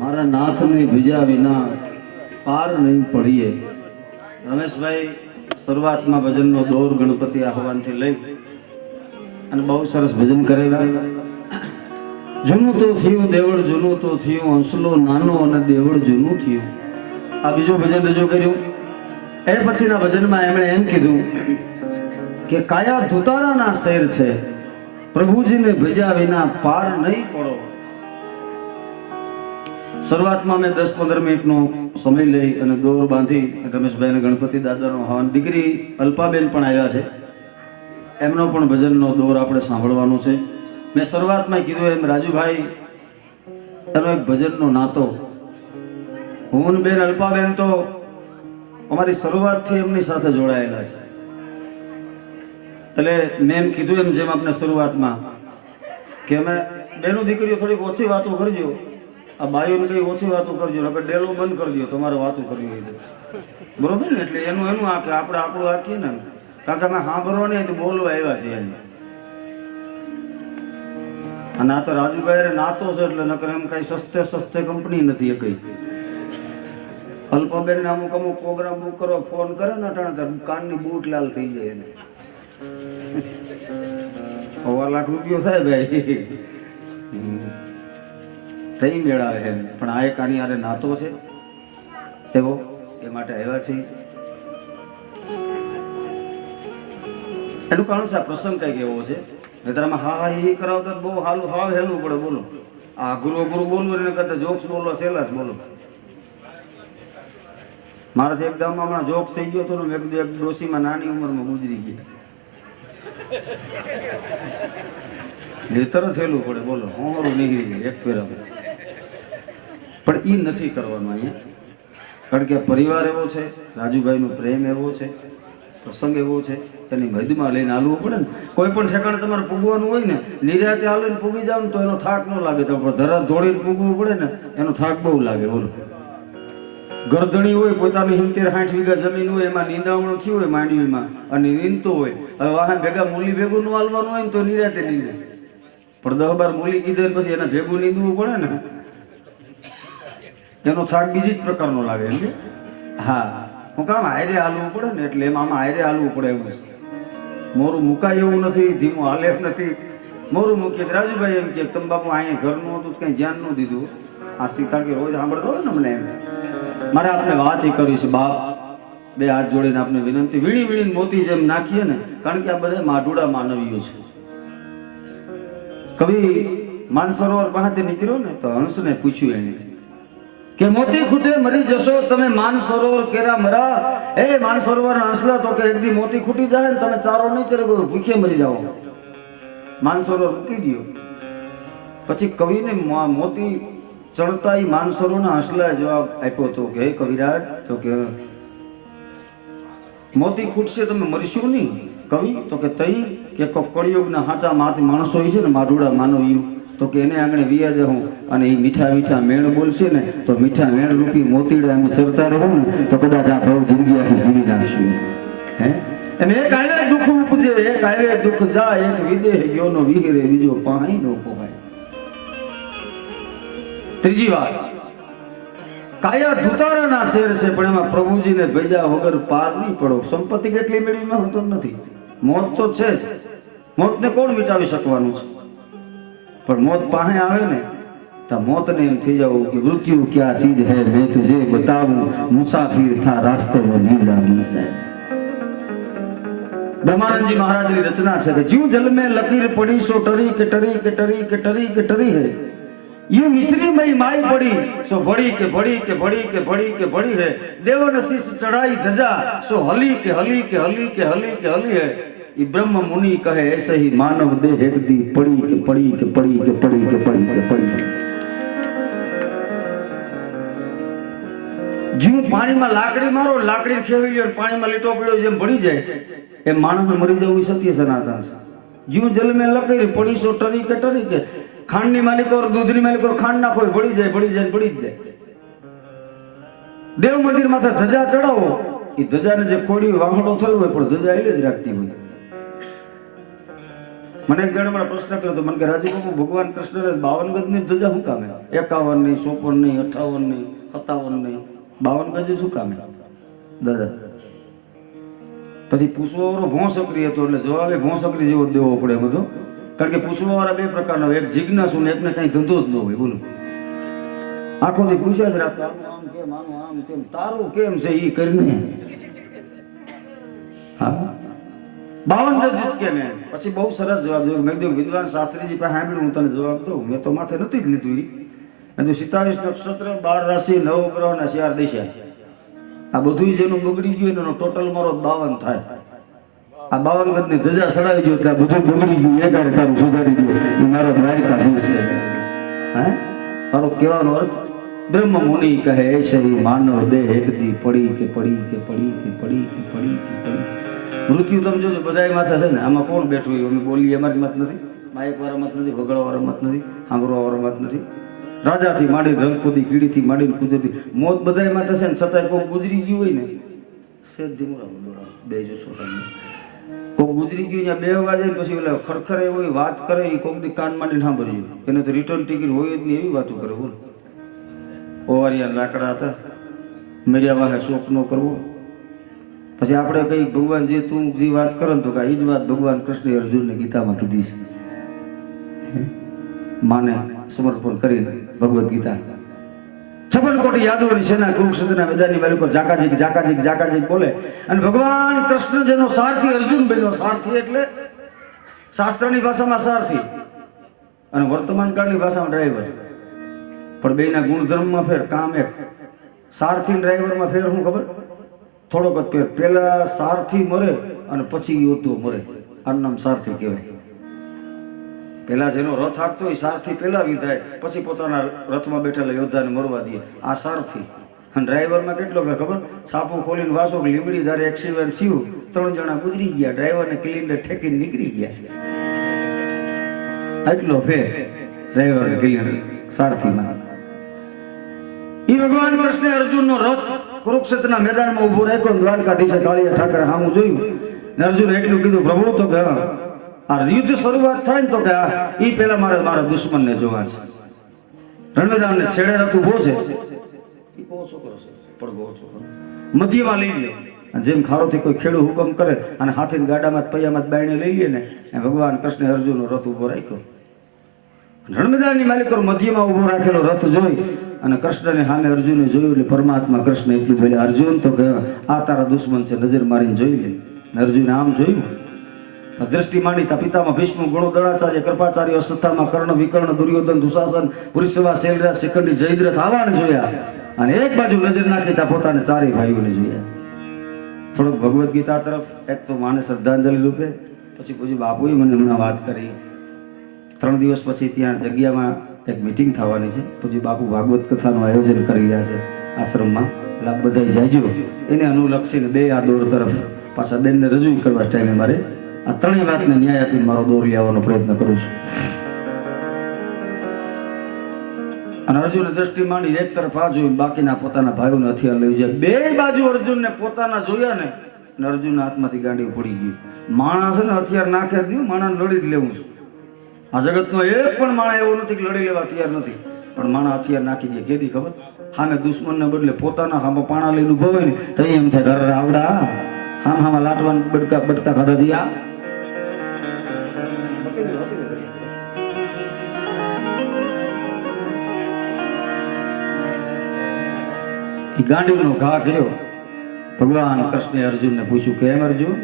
મારા નાથને ભીજા વિના પાર નહીં પડીએ. રમેશભાઈ શરૂઆતમાં ભજનનો દોર ગણપતિ આહવાનથી લઈ અને બહુ સરસ ભજન કરેલા. જૂનું તો થયું દેવળ, જૂનું તો થયું હંસલો નાનો અને દેવળ જૂનું થયું. આ બીજું ભજન રજૂ કર્યું. એ પછીના ભજનમાં એમણે એમ કીધું કે કાયા ધુતારાના શેર છે, પ્રભુજીને ભજ્યા વિના પાર નહીં પડો. શરૂઆતમાં મેં 10-15 મિનિટનો સમય લઈ અને દોર બાંધી રમેશભાઈને ગણપતિ દાદાનો હવન. દીકરી અલ્પાબેન પણ આવ્યા છે, એમનો પણ ભજનનો દોર આપણે સાંભળવાનો છે. મેં શરૂઆતમાં કીધું એમ રાજુભાઈ એનો એક ભજનનો નાતો. હું બેન અલ્પાબેન તો અમારી શરૂઆતથી એમની સાથે જોડાયેલા છે. એટલે મેં એમ કીધું એમ જેમ આપણે શરૂઆતમાં કે અમે બેનો દીકરીઓ થોડીક ઓછી વાતો કરજો, આ બાઈઓને કઈ ઓછી વાતો કરજો, નકર ડેલો બંધ કરજો તમારે વાતો કરવી હોય બરોબર ને. એટલે એનું આ કે આપણે આપણું આખીએ ને કારણ કે અમે સાંભળવાની તો બોલવા આવ્યા છીએ. અને આ તો રાજુભાઈ નાતો છે એટલે નકર એમ કઈ સસ્તે કંપની નથી એ કઈ. અલ્પાબેન ને અમુક પ્રોગ્રામ બુક કરો ફોન કરે ને કાનની બૂટ લાલ થઈ જાય એને 1.25 લાખ રૂપિયો થાય ભાઈ થઈ મેળાવે છે. પણ આ એક આની આરે નાતો છે એવો એ માટે આવ્યા છે. એનું કારણ છે આ પ્રસંગ કઈક એવો છે. નહીતરમાં હા એ કરાવતા બહુ હાલું હાવ હેલવું પડે. બોલો આ ગુરુ બોલવું એને કરતા જોક્સ બોલવા સહેલા જ બોલો. મારાથી એક ગામમાં હમણાં જોક્સ થઈ ગયો હતો ને, મેં કીધું એક ડોશીમાં નાની ઉંમરમાં ગુજરી ગયા. તરત હેલું પડે બોલો હોમરું નીકળી જાય એક ફેરા. પણ એ નથી કરવાનું અહીંયા, કારણ કે પરિવાર એવો છે, રાજુભાઈનો પ્રેમ એવો છે, પ્રસંગ એવો છે, એની મધ્યમાં લઈને હાલવું પડે ને. કોઈ પણ ઠેકાણે તમારે પૂગવાનું હોય ને, નિરાતે હાલીને પૂગી જાવ ને તો એનો થાક ન લાગે. તો ધરા દોડીને પૂગવું પડે ને એનો થાક બહુ લાગે. બોલો ગરદણી હોય, પોતાની 70-60 વીઘા જમીન હોય, એમાં નીંદામણું થયું હોય માંડવીમાં અને નીંદતું હોય, હવે વાહન ભેગા મૂલી ભેગું ન હાલવાનું હોય ને તો નિરાતે નીંદે. પણ 10-12 મૂલી કીધે પછી એને ભેગું નીંદવું પડે ને એનો થાક બીજી જ પ્રકારનો લાગે છે. હા હું કામ હાયરે હાલવું પડે ને એટલે એમાં આમાં હાયરે હાલવું પડે એવું છે. મોરું મુકાય એવું નથી, ધીમું હાલે એમ નથી. મોરું મૂકીએ રાજુભાઈ એમ કે તમે બાપુ અહીંયા ઘરનું હતું કઈ ધ્યાન ન દીધું. આ કારણ કે રોજ સાંભળતો હોય ને મને એમ મારે આપને વાત એ કરી છે. બાપ બે હાથ જોડીને આપને વિનંતી, વીણી વીણીને મોતી જેમ નાખીએ ને, કારણ કે આ બધા માઢુડા માનવીઓ છે. કવિ માનસરોવર પાસેથી નીકળ્યો ને તો હંસને પૂછ્યું એને કે મોતી ખૂટે મરી જશો તમે માનસરોવર કેરા મરા. એ માનસરોવર હંસલા તો કે એક દી મોતી ખૂટી જાય ને તમે ચારો નહીં ચરે ભૂખે મરી જાઓ. માનસરોવર મૂકી દો. પછી કવિને મોતી ચડતા માનસરોવરના હંસલા જવાબ આપ્યો હતો કે હે કવિરાજ, તો કે મોતી ખૂટશે તમે મરશું નહીં. કવિ તો કે તઈ કે કળિયુગના હાચા માણસો છે ને માઢુડા માનવીઓ, તો કે એને આંગણે વિયા જાઉં અને એ મીઠા મીઠા મેણ બોલશે ને તો મીઠા મેણ રૂપી મોતીડા એમ ચરતા રહું ને તો કદાચ આ ભાવ જિંદગી આખી જીવી નાખશું. હે અને એક આયરે દુઃખ ઉપજે, એક આયરે દુઃખ જાય, એક વિદેહ ગયોનો વિહરે, બીજો પાણી નો પોહાય. ત્રીજી વાત, કાયા ધુતારાના શેર છે પણ એમાં પ્રભુજીને ભેજા વગર પાર નહીં પડો. સંપત્તિ કેટલી મેળવી હોતો નથી, મોત તો છે જ. મોતને કોણ મિટાવી શકવાનું છે? પણ મોત પાસે આવે ને તો મોતને એમ થઈ જવું કે મૃત્યુ ક્યાં ચીજ હૈ મેં તુझे बताऊं, મુસાફિર થા રાસ્તે મેં નીંદ આવી છે. બ્રહ્માનંદજી મહારાજની રચના છે કે જ્યું જલ મેં લકીર પડી સો ટરી કે ટરી કે ટરી કે ટરી કે ટરી હૈ, यूं मिश्री मई माई पड़ी सो बड़ी के बड़ी के बड़ी के बड़ी के बड़ी है, देवन शीश चढ़ाई धजा सो हली के हली के हली के हली के हली है. ये ब्रह्म मुनि कहे ऐसे ही मानव देह एक दी पड़ी के पड़ी के पड़ी के पड़ी के पड़ी के पड़ी. જ્યું પાણીમાં લાકડી મારો, લાકડી ખેવી લ્યો, પાણીમાં લીટો પડ્યો જેમ ભળી જાય એમ માણસને મરી જવું સત્ય સનાતન છે. જ્યું જલ મેં લકીર પડી સો ટરી કે ટરી કે, ખાંડની માલિકો દૂધની માલિકો ખાંડ નાખો ભળી જાય ભળી જાય ભળી જ જાય. દેવ મંદિર માથે ધજા ચડાવો, એ ધજાને જે ખોડી વાહડો થયો હોય પણ ધજા એટલે જ રાખતી હોય. મને એક જણે મને પ્રશ્ન કર્યો તો મને કે રાજુ બાપુ ભગવાન કૃષ્ણને 52 ગજની ધજા શું કામે? 51 નહીં, 54 નહીં, 58 નહીં, 57 નહીં, 52 ગજ શું કામે દાદા? પછી પૂછવાવાળો ભોંસકરી હતો એટલે જવાબે ભોંસકરી જેવો દેવો પડે બધો. કારણ કે પૂછવાવાળા બે પ્રકારના હોય, એક જિજ્ઞાસુ ને એકને કઈ ધંધો જ ન હોય. બોલો, આખો દી પૂછ્યા જ રાખતા આમ કેમ, આમ કેમ, તારું કેમ છે ઈ કરીને. હા, 52 ગજ જ કેમ? પછી બહુ સરસ જવાબ દઉં. મેં કીધું વિદ્વાન શાસ્ત્રીજી પાસે સાંભળ્યું, હું તને જવાબ દઉં. મેં તો માથે નથી જ લીધું. મેં 27 નક્ષત્ર, 12 રાશિ, 9 ગ્રહ ને 4 દિશા, આ બધું જેનું બગડી ગયું એનો ટોટલ મારો 52 થાય. આ 52 ગજની ધજા સડાવી ગયો એટલે બધું બગડી ગયું. એકારે તારું સુધારી ગયો. એ મારો દ્વારકાધીશ છે. હે, મારો કહેવાનો અર્થ બ્રહ્મ મુનિ કહે છે માનવ દેહ એકદી પડી કે પડી કે પડી કે પડી કે પડી કે પડી. મૃત્યુ તમે જોજો બધાય માથે છે ને. આમાં કોણ બેઠું હોય? અમે બોલીએ અમારી મત નથી, માયક વાળા મત નથી, વગડવા વાળા મત નથી, સાંભળવા વાળા મત નથી. રાજાથી માંડી રંગખોદી, કીડીથી માંડીને કુદરતી મોત બધાય માથે છે ને. છતાંય કોઈ ગુજરી ગયું હોય ને, સેજ ધીમું બે જોશો તમે. કોક ગુજરી ગયું ત્યાં 2 વાગે પછી ઓલા ખરખરે હોય વાત કરે, એ કોક દી કાન માંડીને સાંભળ્યું. એને તો રિટર્ન ટિકિટ હોય જ નહીં એવી વાતો કરે. બોલ, ઓવારિયા લાકડા હતા, મેરિયા વાહે શોખ ન કરવો. પછી આપણે કઈ ભગવાન જે તું જે વાત કરો ને તો કે એ જ વાત ભગવાન કૃષ્ણ અર્જુનને ગીતામાં કીધી છે. માને સમર્પણ કરીને ભગવદ્ ગીતા 56 કોટી યાદવોની સેના કુરુક્ષેત્રના મેદાનની બાજુ જાકાજીક જાકાજીક જાકાજીક બોલે. અને ભગવાન કૃષ્ણ જેનો સારથી અર્જુન બન્યો. સારથી એટલે શાસ્ત્રની ભાષામાં સારથી અને વર્તમાન કાળની ભાષામાં ડ્રાઈવર. પણ બેના ગુણધર્મમાં ફેર, કામ એક. સારથી ડ્રાઈવરમાં ફેર શું ખબર? થોડોક જ ફેર. પેલા સારથી મરે અને પછી યોદ્ધો મરે. આનું નામ સારથી કહેવાય. પેલા જેનો રથ હાંકતો હોય સારથી પેલા વિધાય, પછી પોતાના રથમાં બેઠેલા યોદ્ધાને મરવા દે. આ સારથી. અને ડ્રાઈવરમાં કેટલો ફેર ખબર? સાપુ ખોલીને વાસો લીમડી ધારે એક્સિડન્ટ થયું, 3 જણા ગુજરી ગયા, ડ્રાઈવરને ક્લિન્ડર ઠેકીને નીકળી ગયા. એટલો ફેર ડ્રાઈવર ક્લિન્ડર સારથીમાં. ઈ ભગવાન કૃષ્ણે અર્જુનનો રથ કુરુક્ષેત્રના મેદાનમાં ઉભો રાખ્યો. દ્વારકાધીશે કાળિયા ઠાકરે સામું જોયું ને અર્જુન એટલું કીધું, પ્રભુ તો કે આ યુદ્ધ શરૂઆત થાય ને તો કે ઈ પેલા મારા દુશ્મનને જોવા છે. રણમેદાનને છેડે રથ ઉભો છે, ઈ બહુ છોકરો છે, પડગો છોકરો મધ્યમાં લઈ લે. જેમ ખારોથી કોઈ ખેડૂ હુકમ કરે અને હાથી ગાડામાં પૈયામાં બાયણે લઈ લે ને, ભગવાન કૃષ્ણે અર્જુનનો રથ ઉભો રાખ્યો. રણમેદાનની માલિકો મધ્યમાં ઉભો રાખેલો રથ જોઈ અને કૃષ્ણને સામે અર્જુને જોયું. એટલે પરમાત્મા કૃષ્ણ એટલું બોલ્યા, અર્જુન તો કે આ તારા દુશ્મન છે, નજર મારીને જોઈ લે. અર્જુને આમ જોયું. દ્રષ્ટિ માંડી તા પિતામાં ભીષ્મ, ગુણો દળાચાર્ય, કૃપાચાર્ય, અશ્વત્થામા, કર્ણ, વિકર્ણ, દુર્યોધન, દુશાસન, પુરુષવા, શૈલરાજ, શિખંડી, જયદ્રથ આવાને જોયા. અને એક બાજુ નજર નાખી તા પોતાને 4 ભાઈઓને જોયા. થોડોક ભગવદ્ ગીતા તરફ એક તો માને શ્રદ્ધાંજલિ રૂપે, પછી બાપુએ મને હમણાં વાત કરી. 3 દિવસ પછી ત્યાં જગ્યામાં એક મીટિંગ થવાની છે. પછી બાપુ ભાગવત કથાનું આયોજન કરી રહ્યા છે આશ્રમમાં. એટલે આપ બધા જાયજો. એને અનુલક્ષીને 2 આ દોર તરફ પાછા બેનને રજૂ કરવા ટાઈમે મારે આ 3 વાતને ન્યાય આપીને મારો દોર લેવાનો પ્રયત્ન કરું છું. અને અર્જુને દ્રષ્ટિ માંડી એક તરફ આ જોયું, બાકીના પોતાના ભાઈઓને હથિયાર લઈ જાય. 2 બાજુ અર્જુનને પોતાના જોયા ને, અર્જુનના હાથમાંથી ગાંડી પડી ગઈ. માણસ ને હથિયાર નાખે જ નહીં, માણસ લડી જ લેવું છે. આ જગતનો એક પણ માણસ એવો નથી કે લડી લેવા તૈયાર નથી, પણ માણસ હથિયાર નાખી દે. કેદી ખબર? સામે દુશ્મનને બદલે પોતાના સામે પાણા લઈને ઉભો હોય ને તો એમ થાય ઘર આવડા હામાં લાટવાન બટકા ખાધા દિયા. ગાંડીનો ઘા કર્યો. ભગવાન કૃષ્ણે અર્જુનને પૂછ્યું, કેમ અર્જુન?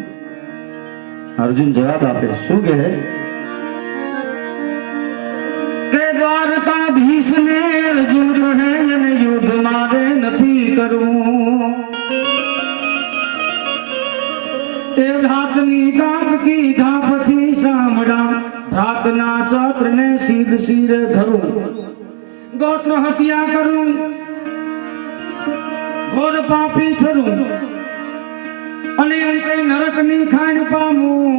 અર્જુન જવાબ આપે, શું કહે? કે દ્વારકાધીશને અર્જુન કહે અને યુદ્ધ મારે નથી કરવું. એ રાતની ગાત કીધા પછી સાંભળા, રાતના શાસ્ત્રને સીધ શિરે ધરું. ગોત્ર હત્યા કરું, ઘોર પાપી થરું અને અંતે નરકની ખાણ પામું.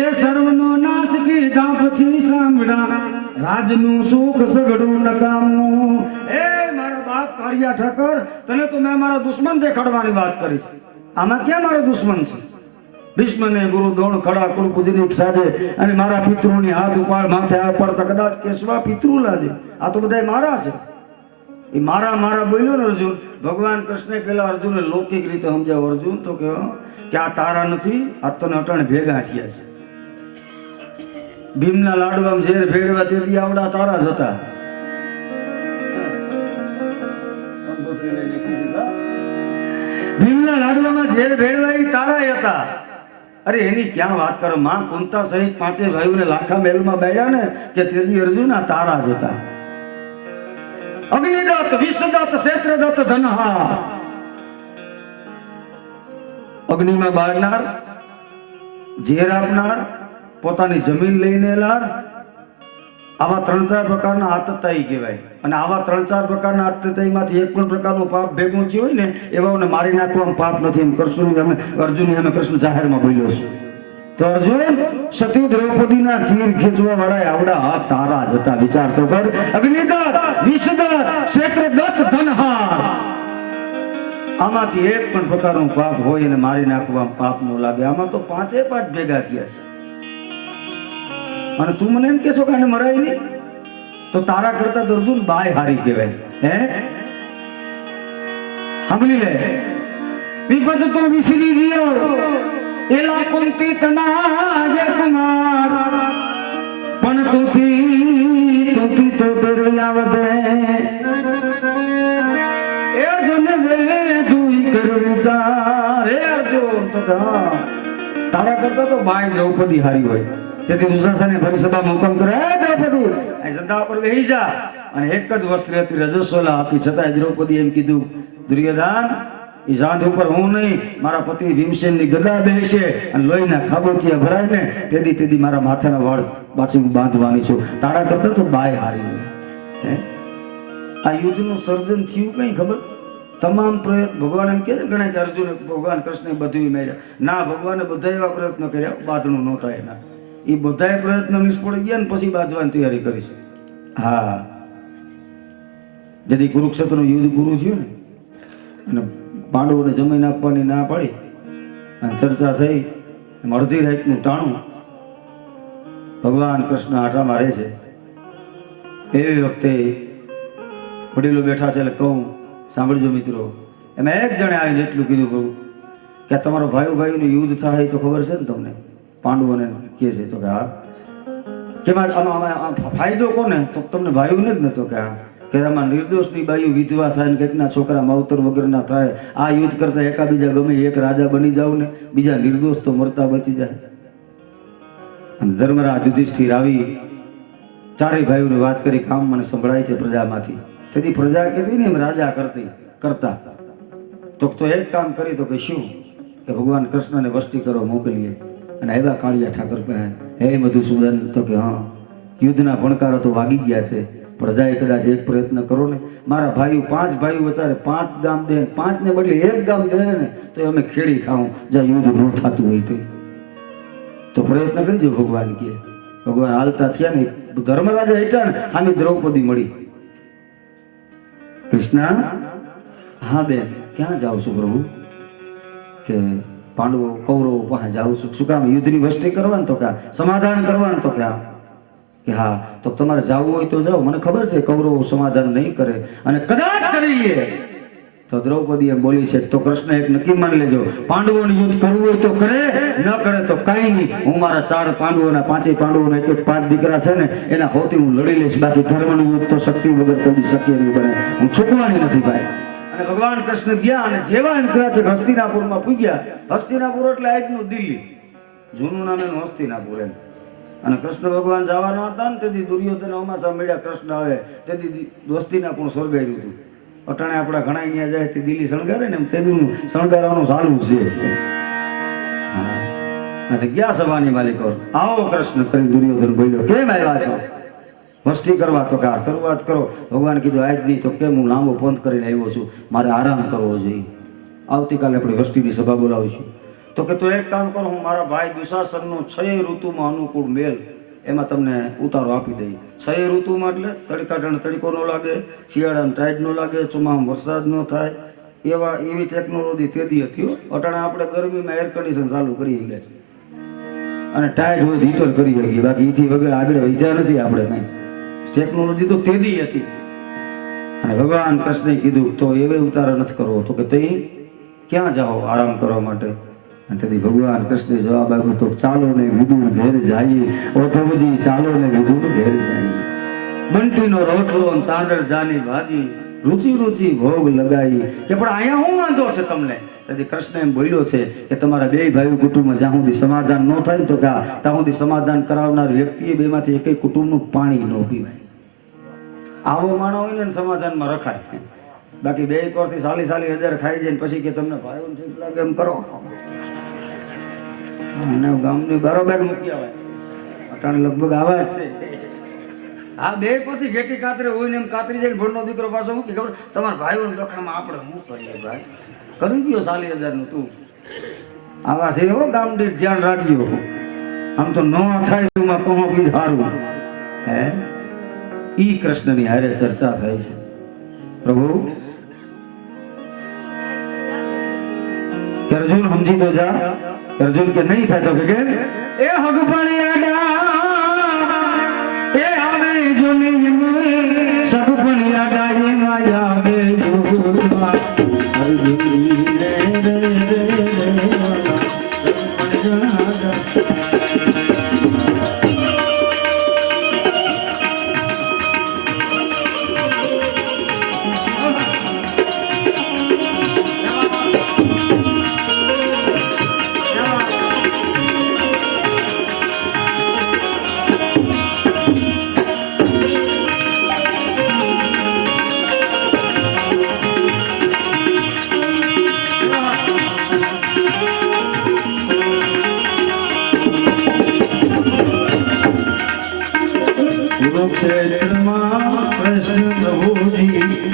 એ સર્વનો નાશ કીધા પછી સાંભળા, રાજનું સુખ સગડું નકામું. એ મારા બાપ કાળિયા ઠાકર, તને તો મેં મારા દુશ્મન દેખાડવાની વાત કરી છે. આમાં ક્યાં મારો દુશ્મન છે? ભીષ્મને ગુરુ દ્રોણ ખડા કુળ પૂજનિક સાજે અને મારા પિતૃની હાથ ઉપાડ માથે હાથ પાડતા કદાચ કેશવા પિતૃ લાજે. આ તો બધા મારા છે. એ મારા મારા બોલ્યો ને અર્જુન. ભગવાન કૃષ્ણે પેલા અર્જુનને લૌકિક રીતે સમજાવ. અર્જુન તો કે આ તારા નથી, આ તને અટાણે ભેગા થયા છે. ભીમના લાડવામાં ઝેર ભેળવા તેથી આવડા તારા જ હતા. ભીમના લાડવામાં ઝેર ભેળવા એ તારા હતા. અરે એની ક્યાં વાત કરો. માં કુંતા સહિત પાંચે ભાઈઓને લાખા મહેલમાં બેઠા ને કે તેથી અર્જુન આ તારા જ હતા. અગ્નિદત્ત, વિશ્વદત્ત, ક્ષેત્રદત્ત, ધનહા. અગ્નિમાં બાળનાર, ઝેર આપનાર, પોતાની જમીન લઈને લાર, આવા 3-4 પ્રકારના આતતાઈ કહેવાય. અને આવા 3-4 પ્રકારના આતતાઈમાંથી એક પણ પ્રકારનું પાપ ભેગું થયું હોય ને એવાઓને મારી નાખવામાં પાપ નથી. એમ કરશું અમે અર્જુન અમે કૃષ્ણ જાહેરમાં બોલ્યો છે. તો અર્જુન સતી દ્રૌપદીના ચીર ખેંચવા વાળા આવડા હાથ તારા જ હતા. વિચાર તો કર. અગ્નિદત્ત, વિષદત્ત, ક્ષેત્રદત્ત, ધનહાર. આમાંથી એક પણ પ્રકારનું પાપ હોય અને મારી નાખવામાં પાપ ન લાગે. આમાં તો 5 ભેગા થયા છે. અને તું મને એમ કે છો કે આને મરાય નહીં? તો તારા કરતા તો અર્જુન બાય હારી કહેવાય. હે સાંભળી લે. વિપદ તો વિસરી ગયો એલા કુંતી તના કુમાર પણ તુથી તો દરિયા વધે એ જન વે દુઈ કર વિચાર. હે અર્જુન તો તારા કરતા તો બાય દ્રૌપદી હારી હોય. તેથી દુશાસને ફરી સભામાં હુકમ કરે, હે દ્રૌપદી આ સદા પર બેહી જા. અને એક જ વસ્ત્ર હતી, રજસ્વલા હતી. છતાં દ્રૌપદી એમ કીધું, દુર્યોધન એ જાંધ ઉપર હું નહીં, મારા પતિ ભીમસેનની ગદા બેસે અને લોહીના ખાબોચિયા ભરાય ને તેથી મારા માથાના વાળ પાછી હું બાંધવાની છું. તારા કરતા તો બાય હારી હોય. આ યુદ્ધનું સર્જન થયું કઈ ખબર? તમામ પ્રયત્ન ભગવાન એમ કે ગણાય કે અર્જુન ભગવાન કૃષ્ણ બધું મેળ્યા. ના, ભગવાને બધા એવા પ્રયત્ન કર્યા, બાંધણું ન થાય એના. એ બધા પ્રયત્ન નિષ્ફળ ગયા ને પછી બાંધવાની તૈયારી કરીશ. હા, જેથી કુરુક્ષેત્રનું યુદ્ધ પૂરું થયું ને અને પાંડવોને જમીન આપવાની ના પાડી અને ચર્ચા થઈ, અડધી રાતનું ટાણું ભગવાન કૃષ્ણ આટામાં રહે છે. એવી વખતે વડીલો બેઠા છે એટલે કહું, સાંભળજો મિત્રો. એમાં એક જણે આવીને એટલું કીધું કહું કે તમારો ભાઈનું યુદ્ધ થાય તો ખબર છે ને તમને? પાંડવોને કહે છે તો કે હા. કે ફાયદો કોને? તો તમને ભાઈઓને જ નતો કે હા, કે આમાં નિર્દોષની બાયું વિધવા થાય ને કંઈકના છોકરા માવતર વગરના થાય. આ યુદ્ધ કરતા એકાબીજા ગમે એક રાજા બની જાવ ને, બીજા નિર્દોષ તો મરતા બચી જાય. અને ધર્મરાજ યુધિષ્ઠિર આવી ચારેય ભાઈઓને વાત કરી, કામ મને સંભળાય છે પ્રજામાંથી. તેથી પ્રજા કહેતી ને એમ રાજા કરતા તો એક કામ કરી તો કે શું? કે ભગવાન કૃષ્ણને વસ્તી કરો મોકલીએ. અને આવ્યા કાળિયા ઠાકર કહે, હે મધુસૂદન. તો કે હા, યુદ્ધના ભણકારો તો વાગી ગયા છે, પ્રજાએ કદાચ એક પ્રયત્ન કરો ને. મારા ભાઈઓ 5 ભાઈઓ વચારે 5 ગામ દે, 5 ને બદલે 1 ગામ દે ને તો અમે ખેડી ખાવું, જ્યાં યુદ્ધ ન થતું હોય તો પ્રયત્ન કરજો. ભગવાન કે ભગવાન હાલતા થયા ને ધર્મરાજા હેઠા ને આની દ્રૌપદી મળી. કૃષ્ણ, હા બેન ક્યાં જાઉં છું પ્રભુ? કે પાંડવો કૌરવો પાસે જાઉં છું. શું કામ? યુદ્ધની વસ્તી કરવાનું તો ક્યાં, સમાધાન કરવાનું તો ક્યાં? કે હા, તો તમારે જવું હોય તો જાઓ. મને ખબર છે કૌરવો સમાધાન નહીં કરે અને કદાચ કરી લે તો દ્રૌપદી એમ બોલી છે તો કૃષ્ણ એક નક્કી માની લેજો, પાંડવોનું યુદ્ધ કરવું હોય તો કરે, ન કરે તો કાંઈ નહીં. હું મારા 4 પાંડવોના 5 પાંડવોના 1-5 દીકરા છે ને એના હોતી હું લડી લઈશ. બાકી ધર્મનું યુદ્ધ તો શક્તિ વગર કદી શક્ય નહીં બને. હું ચૂકવાની નથી ભાઈ. અને ભગવાન કૃષ્ણ ગયા અને જેવા એમ કહેવાથી હસ્તિનાપુરમાં પૂગ્યા. હસ્તિનાપુર એટલે આજનું દિલ્હી, જૂનું નામ એનું હસ્તિનાપુર એમ. અને કૃષ્ણ ભગવાન જવાના હતા ને તેથી દુર્યોધન અમાસા મળ્યા. કૃષ્ણ આવે તેથી હસ્તિનાપુર સ્વર્ગાયું હતું. અટાણે આપણા ઘણા અહીંયા જાય તે દિલ્હી શણગારે ને એમ તેનું શણગારવાનું ચાલુ છે. અને ગયા સભાની માલિકો, આવો કૃષ્ણ કરી દુર્યોધન બોલ્યો, કેમ આવ્યા છો? વસ્તી કરવા. તો કે શરૂઆત કરો. ભગવાન કીધું આજ નહીં તો કેમ? હું લાંબો પંથ કરીને આવ્યો છું, મારે આરામ કરવો જોઈએ. આવતીકાલે આપણે વસ્તીની સભા બોલાવીશું. તો કે તો એક કામ કરો, હું મારા ભાઈ દુશાસનનો 6 ઋતુમાં અનુકૂળ મેલ એમાં તમને ઉતારો આપી દઈ. 6 ઋતુમાં એટલે તડકાટાણે તડકો ન લાગે, શિયાળામાં ટાઈડ ન લાગે, ચોમામાં વરસાદ ન થાય, એવી ટેકનોલોજી તેદી હતી. અટાણે આપણે ગરમીમાં એર કન્ડિશન ચાલુ કરી ગયા છે અને ટાઈટ હોય હીટર કરી શકીએ, બાકી એથી વગર આગળ વધ્યા નથી આપણે કઈ. ટેકનોલોજી તો તેદી હતી. અને ભગવાન કૃષ્ણે કીધું તો એવે ઉતારો નથી કરવો, તો કે તે ક્યાં જાઓ આરામ કરવા માટે? અને તેથી ભગવાન કૃષ્ણે જવાબ આપ્યો તો ચાલો ને વિદુર ઘેર જઈએ, ઓધવજી ચાલો ને વિદુર ઘેર જઈએ. બંટીનો રોટલો અને તાંડળ જાની ભાજી, રુચિ રુચિ ભોગ લગાઈ. કે પણ અહીંયા શું વાંધો છે તમને? તેથી કૃષ્ણ એમ બોલ્યો છે કે તમારા બે ભાઈ કુટુંબમાં જ્યાં સુધી સમાધાન ન થાય ને તો કે ત્યાં સુધી સમાધાન કરાવનાર વ્યક્તિએ બેમાંથી એક કુટુંબનું પાણી ન પીવાય. આવો માણો હોય ને સમાધાનમાં રખાય. બાકી બે કોરથી સાલી 1000 ખાઈ જાય પછી કે તમને ભાઈઓ ઠીક લાગે એમ કરો અને ગામની બરોબર મૂકી આવે. અટાણે લગભગ આવા જ છે. આ બે પછી ઘેટી કાતરે હોય ને એમ કાતરી જાય. ભણનો દીકરો પાછો મૂકી ખબર તમારા ભાઈઓ ડોખામાં આપણે શું કરીએ ભાઈ? કરી ગયો 40,000 નું તું. આવા છે હો ગામ દીઠ ધ્યાન રાખજો. આમ તો ન થાય એમાં કહો બી સારું. હે ઈ કૃષ્ણની હારે ચર્ચા થાય છે. પ્રભુ અર્જુન સમજી તો જા. અર્જુન કે નહીં થાય તો કે એ હગપણિયાડા એ આવે જુની સગપણિયાડા એ માયા બે જોવા અર્જુન રે રે રે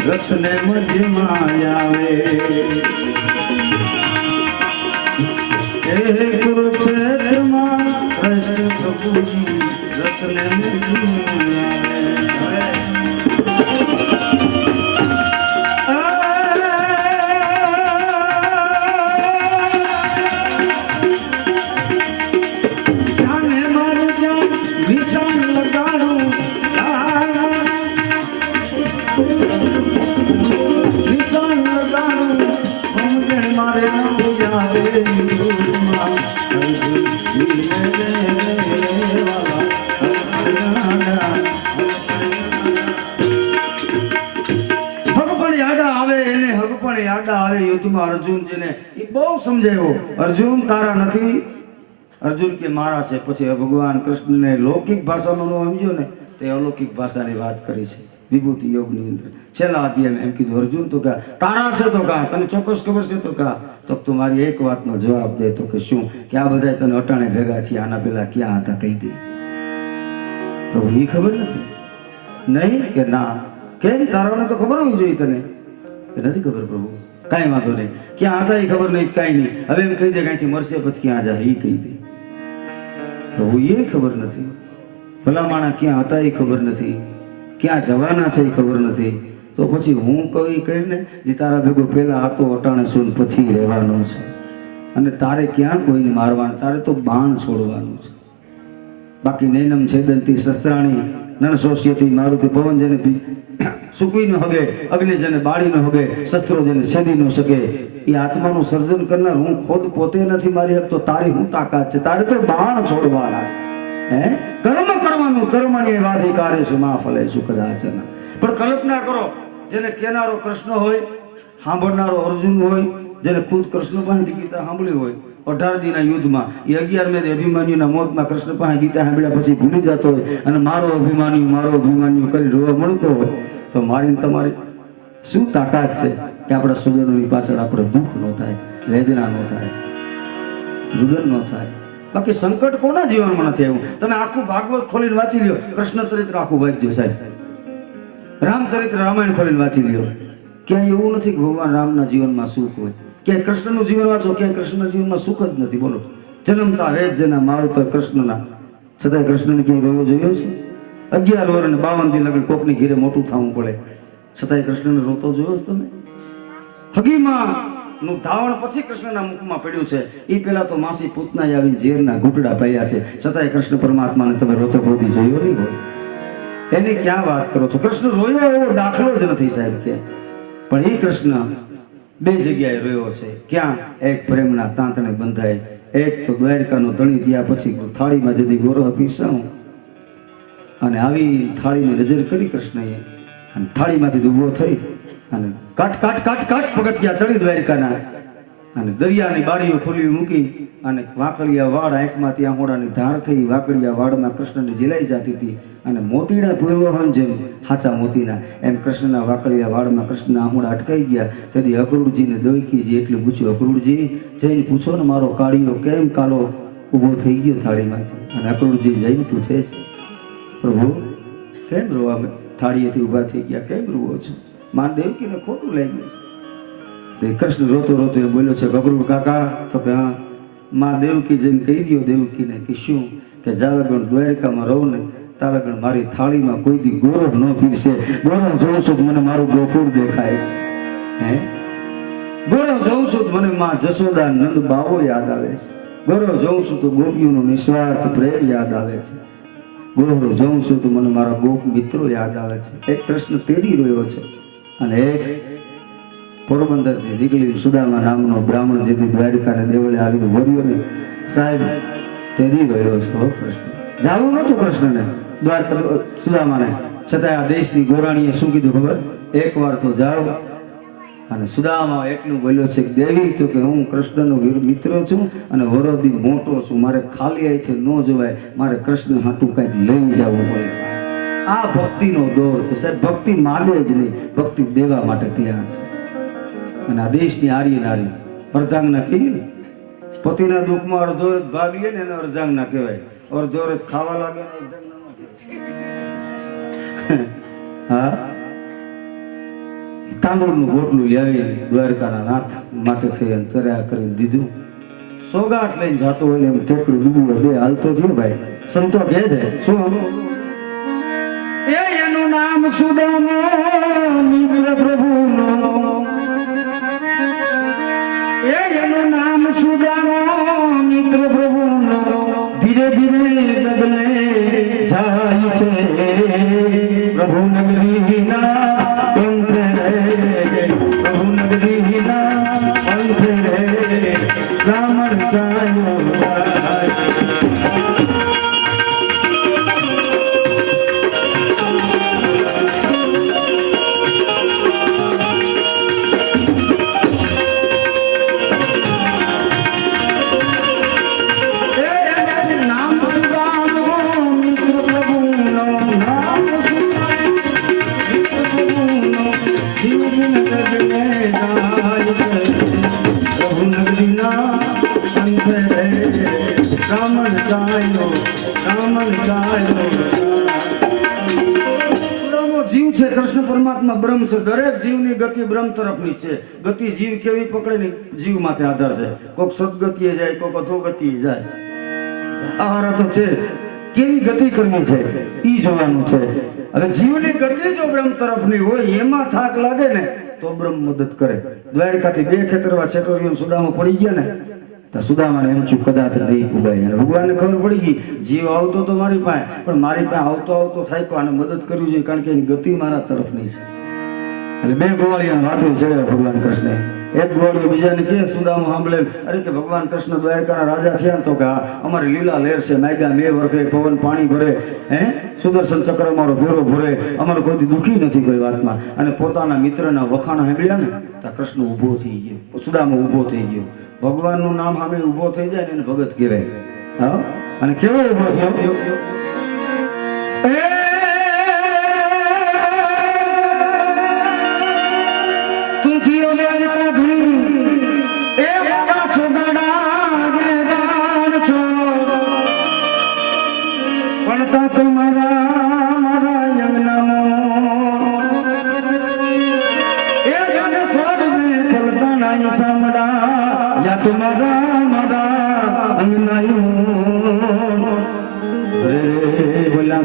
રથને મધ્યમાં આવે એ કુરુક્ષેત્રમાં કૃષ્ણ પ્રભુજી રથને અર્જુનજીને એ બહુ સમજાયો. અર્જુન તારા નથી. અર્જુન કે મારા છે. પછી ભગવાન કૃષ્ણને લૌકિક ભાષામાં નો સમજ્યો ને તે અલૌકિક ભાષાની વાત કરી છે વિભૂતિ યોગની અંદર. છેલ્લા અધ્યાયમાં એમ કીધું અર્જુન તો કા તારા છે તો કા તને ચોક્કસ ખબર છે તો કા તો તું મારી એક વાતનો જવાબ દે. તો કે શું? કે આ બધા તને અટાણે ભેગા થયા આના પેલા ક્યાં હતા કહી દે. તો એ ખબર નથી. નહીં કે ના કેમ? તારાને તો ખબર હોવી જોઈએ. તને નથી ખબર પ્રભુ? કાંઈ વાંધો નહીં. ક્યાં હતા એ ખબર નહીં, કાંઈ નહીં. હવે એમ કહી દે કાંઈથી મરશે પછી ક્યાં જાય એ કહી દે. પ્રભુ એ ખબર નથી. ભલા માણા ક્યાં હતા એ ખબર નથી, ક્યાં જવાના છે એ ખબર નથી. તો પછી હું કહું કહીને જે તારા ભેગો પેલા હતો અટાણે શું પછી રહેવાનો છે. અને તારે ક્યાં કોઈને મારવાનું? તારે તો બાણ છોડવાનું છે. બાકી નૈનમ છેદંતી શસ્ત્રાણી નન શોષ્યતી મારુતિ પવન જેને સુકવી ન હગે, અગ્નિ જેને બાળી ન હગે, શસ્ત્રો જેને છેદી ન શકે. એ આત્માનું સર્જન કરનાર હું ખુદ પોતે નથી મારી હક તો તારી હું તાકાત છે? તારે તો બાણ છોડવાના છે. હે કર્મ કરવાનું. કર્મની વાધિકારે છે મા ફલે સુખદાચન. પણ કલ્પના કરો જેને કેનારો કૃષ્ણ હોય, સાંભળનારો અર્જુન હોય, જેને ખુદ કૃષ્ણ પાસેથી ગીતા સાંભળી હોય 18 દીના યુદ્ધમાં, એ 11 મે અભિમાન્યુના મોતમાં કૃષ્ણ પાસે ગીતા સાંભળ્યા પછી ભૂલી જતો હોય અને મારો અભિમાન્યુ કરી રોવા મળતો હોય તો મારી તમારી શું તાકાત છે કે આપણા સ્વજનોની પાછળ આપણે દુઃખ ન થાય, વેદના ન થાય, રુદન ન થાય. બાકી સંકટ કોના જીવનમાં નથી આવ્યું? તમે આખું ભાગવત ખોલીને વાંચી લ્યો, કૃષ્ણ ચરિત્ર આખું વાંચજો સાહેબ, રામચરિત્ર રામાયણ ખોલીને વાંચી લ્યો. ક્યાંય એવું નથી કે ભગવાન રામના જીવનમાં સુખ હોય. ક્યાંય કૃષ્ણનું જીવન વાંચો, ક્યાંય કૃષ્ણના જીવનમાં સુખ જ નથી. બોલો, જન્મતા વેદ જેના માવતર કૃષ્ણના, છતાંય કૃષ્ણને ક્યાંય રોવો જોયો છે? 11 વર્ષ અને 52 દી લગન કોકની ઘીરે મોટું થવું પડે છતાંય કૃષ્ણને રોતો જોયો છે તમે? હગીમાં નું ધાવણ પછી કૃષ્ણના મુખમાં પડ્યું છે. એ પેલા તો માસી પૂતનાએ આવીને ઝેરના ઘૂંટડા પાયા છે, છતાંય કૃષ્ણ પરમાત્માને તમે રોતો ગોદી જોયો નહીં હોય. એની ક્યાં વાત કરો છો? કૃષ્ણ રોયો એવો દાખલો જ નથી સાહેબ કે. પણ એ કૃષ્ણ બે જગ્યાએ રોયો છે. ક્યાં? એક પ્રેમના તાંતને બંધાય, એક તો દ્વારકાનો ધણી ત્યાં પછી થાળીમાં જતી ગોરહ પીસાણું અને આવી થાળીની નજર કરી કૃષ્ણએ અને થાળીમાંથી ઊભો થઈ અને કાટ કાટ કાટ કાટ પગથિયા ચડી દ્વારકાના અને દરિયાની બારીઓ ખોલી મૂકી અને વાકડિયા વાડ આંખમાંથી આંહોડાની ધાર થઈ વાકડિયા વાડમાં કૃષ્ણને ઝીલાઈ જતી હતી અને મોતીડા પૂર્વહન જેમ હાચા મોતીના એમ કૃષ્ણના વાકડિયા વાડમાં કૃષ્ણના આંહોડા અટકાઈ ગયા. તેથી અક્રૂરજીને દોઈકીજી એટલું પૂછ્યું, અક્રૂરજી જઈને પૂછો ને મારો કાળિયો કેમ કાલો ઊભો થઈ ગયો થાળીમાંથી. અને અક્રૂરજી જઈને પૂછે છે, પ્રભુ કેમ રોવા થાળીએથી ઊભા થઈ ગયા, કેમ રોવો છો? માં દેવકીને ખોટું લાગ્યું છે. કૃષ્ણ રોતો રોતો એ બોલ્યો છે, ગગરૂ કાકા. તો કે હા. માં દેવકી જઈને કહી દો દેવકીને કે શું કે જાવગણ દ્વારકામાં રહું ને તાવગણ મારી થાળીમાં કોઈ દી ગોરવ ન પીરશે. ગોરવ જોઉં છું મને મારું ગોકુળ દેખાય છે. હે ગોરવ જોઉં છું મને માં જશોદા નંદ બાવો યાદ આવે છે. ગોરવ જોઉં છું તો ગોપીઓનો નિસ્વાર્થ પ્રેમ યાદ આવે છે. ગોરવ જોઉં છું તો મને મારા ગોપ મિત્રો યાદ આવે છે. એક કૃષ્ણ તેડી રહ્યો છે અને એક પોરબંદરથી નીકળી સુદામા નામનો બ્રાહ્મણ જેથી દ્વારકાને દેવળે આવીને વર્યો ને સાહેબ તેડી રહ્યો છે. કૃષ્ણ જાવું નતું કૃષ્ણને દ્વારકા સુદામાને, છતાં આ દેશની ગોરાણીએ શું કીધું ખબર? એક વાર તો જાઓ. અને સુદામા એટલું બોલ્યો છે કે દેવી તો કે હું કૃષ્ણનો મિત્ર છું અને વરોદી મોટો છું, મારે ખાલી અહીંથી ન જવાય, મારે કૃષ્ણ હાટું કંઈક લઈ જવું પડે. આ ભક્તિનો દોર છે સાહેબ. ભક્તિ માગે જ નહીં, ભક્તિ દેવા માટે તૈયાર છે. અને આ દેશની આર્ય નારી અર્ધાંગના કહીએ ને, પતિના દુઃખમાં અડધો ભાગ લે ને એને અર્ધાંગના કહેવાય. અડધો ખાવા લાગે હા તાંદૂળનું ગોટલું લાવી દ્વારકાના નાથ માટે થઈ અને તર્યા કરીને દીધું. સોગાટ લઈને જાતો હોય એમ ટેકડું ડૂબું બે હાલતો થયો ભાઈ. સંતો કહે છે શું એનું નામ સુદામા મિત્ર પ્રભુનો, એનું નામ સુદામા મિત્ર પ્રભુનો, ધીરે ધીરે ડગલે જાય છે પ્રભુ નગરીના કૃષ્ણ પરમાત્મા બ્રહ્મ છે. દરેક જીવની ગતિ બ્રહ્મ તરફની છે. ગતિ જીવ કેવી પકડે ને જીવ માથે આધાર છે. કોક સદગતિએ જાય, કોક અધોગતિએ જાય. આ તો છે કેવી ગતિ કરવી છે ઈ જોવાનું છે. હવે જીવની ગતિ જો બ્રહ્મ તરફની હોય એમાં થાક લાગે ને તો બ્રહ્મ મદદ કરે. દ્વારકાથી બે ખેતરવા છેટોરીઓ સુદામા પડી ગયા ને તો સુદામાને એમ છું કદાચ નહીં પુગાય. અને ભગવાનને ખબર પડી ગઈ જીવ આવતો તો મારી પાસે, પણ મારી પાસે આવતો આવતો થાય તો આને મદદ કરવી જોઈએ, કારણ કે એની ગતિ મારા તરફ નહીં છે. એટલે બે ગોવાળિયાને વાતો ચડ્યા ભગવાન કૃષ્ણ. એક ગોવાળિયો બીજાને કહે, સુદામા સાંભળે, અરે કે ભગવાન કૃષ્ણ દ્વારકાના રાજા થયા ને તો કે અમારી લીલા લહેર છે, માયગા મે વરખે પવન પાણી ભરે, હે સુદર્શન ચક્ર અમારો ભેરો ભરે, અમારો કોઈ દુઃખી નથી કોઈ વાતમાં. અને પોતાના મિત્રના વખાણ સાંભળ્યા ને તો કૃષ્ણ ઊભો થઈ ગયો, સુદામા ઊભો થઈ ગયો. ભગવાનનું નામ સામે ઊભો થઈ જાય ને એને ભગત કહેવાય. હા, અને કેવો ઊભો થયો?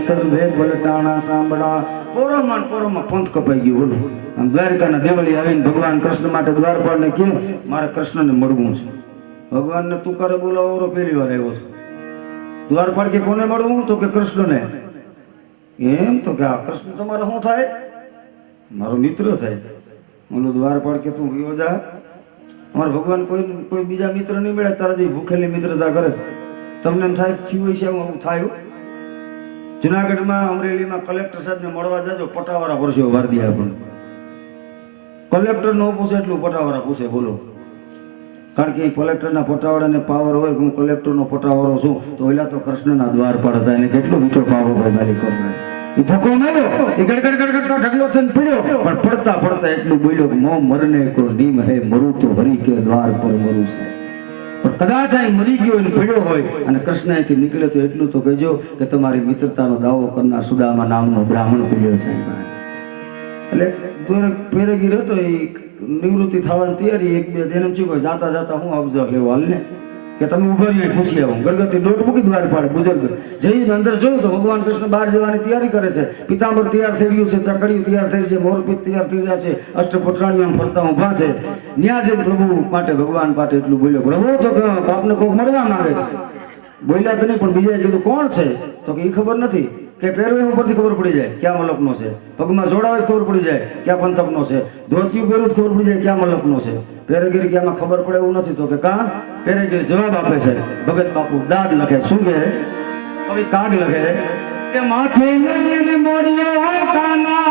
આસર વેગ વલટાણા સાંભળા પોરોમાં પંથ કપાઈ ગયું. બોલો આમ દ્વારકાના દેવળી આવીને ભગવાન કૃષ્ણ માટે દ્વારપાળને કહે મારે કૃષ્ણને મળવું છે. ભગવાનને તું કરે બોલાવો પહેલી વાર આવ્યો છે. દ્વારપાળ કે કોને મળવું? તો કે કૃષ્ણને. એમ તો કે આ કૃષ્ણ તમારે શું થાય? મારો મિત્ર થાય. ઓલું દ્વારપાળ કે તું વિયો જા, અમારા ભગવાન કોઈ બીજા મિત્ર નહીં મળે તારા જે ભૂખેલી મિત્રતા કરે. તમને એમ થાય થયું છે આવું થાય. જુનાગઢમાં અમરેલીમાં કલેક્ટર સાહેબને મળવા જાજો, પટાવાળા પરસ્યો વાર દે આપણને. કલેક્ટર નો પૂછે એટલું પટાવાળા પૂછે. બોલો, કારણ કે કલેક્ટરના પટાવાળાને પાવર હોય કે હું કલેક્ટરનો પટાવાળો છું, તો ઓલા તો કૃષ્ણના દ્વારપાળ હતા, એને કેટલો મીઠો પાવર હોય માલિકો. એ ધક્કો માર્યો, એ ગડગડ ઢગલો થઈને પડ્યો, પણ પડતા એટલું બોલ્યો કે મો મરને કો નીમ હે, મરું તો હરી કે દ્વાર પર મરું છે. પણ કદાચ આ મરી ગયો અને પડ્યો હોય અને કૃષ્ણ અહીંથી નીકળે તો એટલું તો કહેજો કે તમારી મિત્રતાનો દાવો કરનાર સુદામા નામનો બ્રાહ્મણ પડ્યો છે. એટલે પેરેગીર હતો, એ નિવૃત્તિ થવાની તૈયારી. એક બે જન્મ ચૂક્યો, જાતા હું અબજો લેવો હાલને કે તમે ઉભા રહીને પૂછી આવું. ગળગતી દોટ મૂકી દ્વારપાળ બુજુર્ગ જઈને અંદર જોયું તો ભગવાન કૃષ્ણ બહાર જવાની તૈયારી કરે છે. પિતાંબર તૈયાર થઈ ગયું છે, ચકડીયું તૈયાર થઈ છે, મોરપીઠ તૈયાર થઈ રહ્યા છે, અષ્ટપટરાણીઓ ફરતા ઊભા છે. ન્યા જઈને પ્રભુ માટે ભગવાન માટે એટલું બોલ્યો, પ્રભુ તો બાપને કોક મળવા માંગે છે. બોલ્યા તો નહીં, પણ બીજાએ કીધું કોણ છે? તો કે એ ખબર નથી. કે પહેરવે ઉપરથી ખબર પડી જાય ક્યાં મલકનો છે, પગમાં જોડાવે ખબર પડી જાય ક્યાં પંથકનો છે, ધોતિયું પહેરું ખબર પડી જાય ક્યાં મલકનો છે. પેરેગીરી ક્યાંમાં ખબર પડે એવું નથી. તો કે કા પેરેગીરી જવાબ આપે છે. ભગત બાપુ દાદ લખે, શું કહે? કવિ કાગ લખે કે માથે મોડિયો કાના